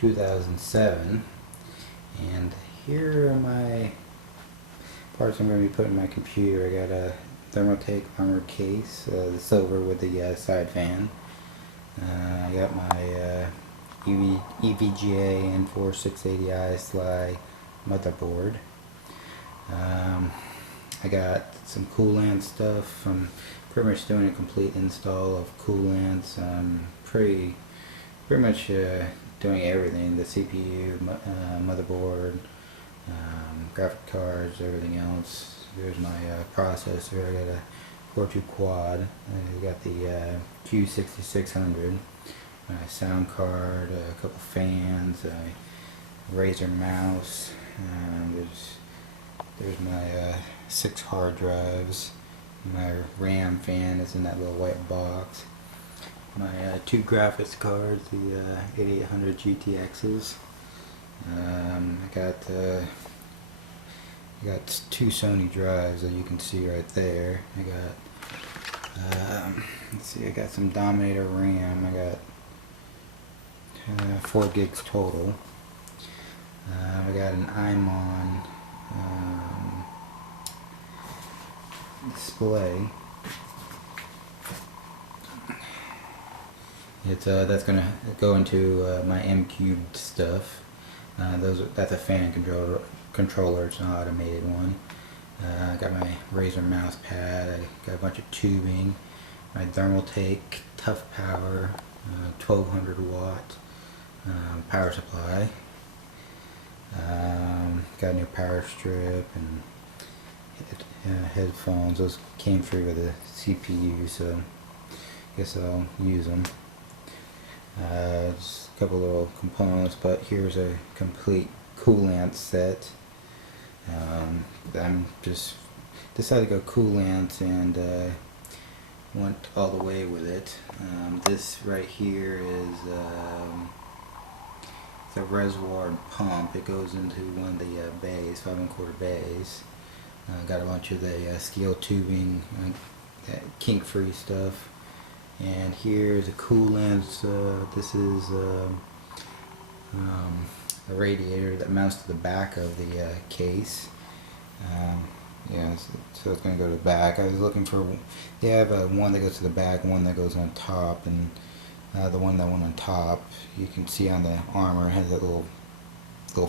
2007, and here are my parts I'm going to be putting in my computer. I got a Thermaltake armored case, the silver with the side fan. I got my eVGA nForce 680i Sly motherboard. I got some Koolance stuff. I'm pretty much doing a complete install of Koolance. Pretty much doing everything: the CPU, motherboard, graphic cards, everything else. There's my processor. I got a Core 2 quad. I got the Q6600. My Soundcard, a couple fans, a Razer mouse. There's my 6 hard drives. My RAM fan is in that little white box. My 2 graphics cards, the 8800 GTXs. I got 2 Sony drives that you can see right there. I got let's see, I got some Dominator RAM. I got 4 gigs total. I got an IMON display. It's that's gonna go into my M-Cubed stuff. That's a fan controller. It's an automated one. I got my Razer mouse pad. I got a bunch of tubing. My Thermaltake ToughPower 1200 watt power supply. Got a new power strip and headphones. Those came free with the CPU, so I guess I'll use them. Just a couple little components, but here's a complete Koolance set. I'm just decided to go Koolance and went all the way with it. This right here is the reservoir pump. It goes into one of the bays, 5 1/4 bays. Got a bunch of the steel tubing, kink-free stuff. And here's a Koolance. This is a radiator that mounts to the back of the case. Yeah, so it's going to go to the back. I was looking for, they have one that goes to the back, one that goes on top, and the one that went on top, you can see on the armor, it has that little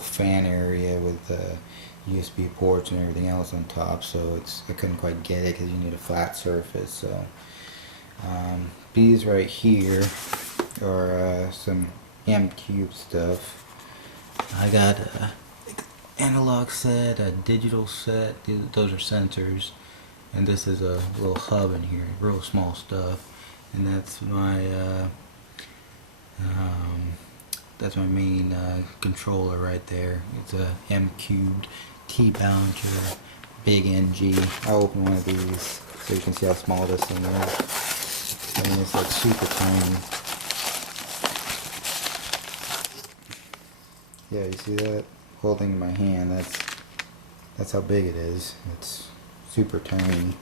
fan area with USB ports and everything else on top. So I couldn't quite get it because you need a flat surface. So these right here are some M-Cube stuff. I got a analog set, a digital set. Those are sensors, and this is a little hub in here, real small stuff. And that's my main controller right there. It's a M-Cubed T-Bouncer Big NG. I'll open one of these so you can see how small this thing is. I mean, it's like super tiny. Yeah, you see that? Holding in my hand, that's how big it is. It's super tiny.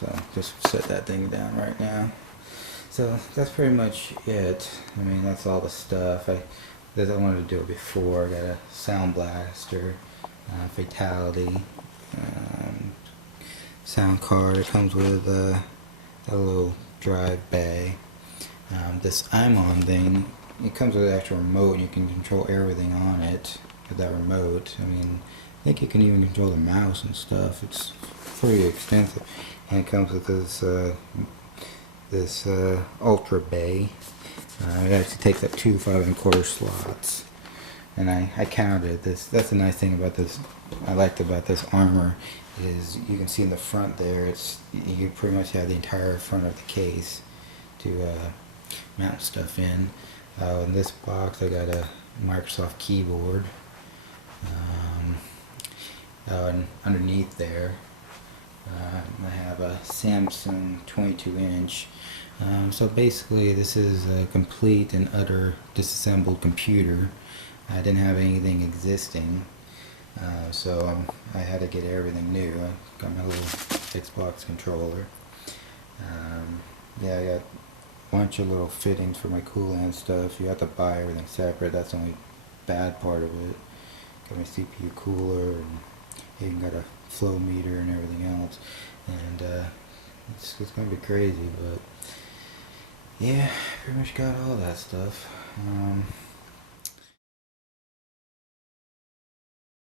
So just set that thing down right now. So that's pretty much it. I mean, that's all the stuff. I wanted to do it before. I got a Sound Blaster, Fatality, Soundcard. It comes with a little drive bay. This IMON thing, it comes with an actual remote. You can control everything on it with that remote. I mean, I think you can even control the mouse and stuff. It's pretty extensive. And it comes with this Ultra Bay. It actually takes up 2 5 1/4 slots. And I counted this. That's the nice thing about this. I liked about this armor is you can see in the front there. You pretty much have the entire front of the case to mount stuff in. In this box, I got a Microsoft keyboard. And underneath there, I have a Samsung 22-inch. So basically, this is a complete and utter disassembled computer. I didn't have anything existing, so I had to get everything new. I got my little Xbox controller. Yeah, I got bunch of little fittings for my Koolance stuff. You have to buy everything separate. That's the only bad part of it. Got my CPU cooler, and even got a flow meter and everything else. And it's gonna be crazy, but yeah, pretty much got all that stuff.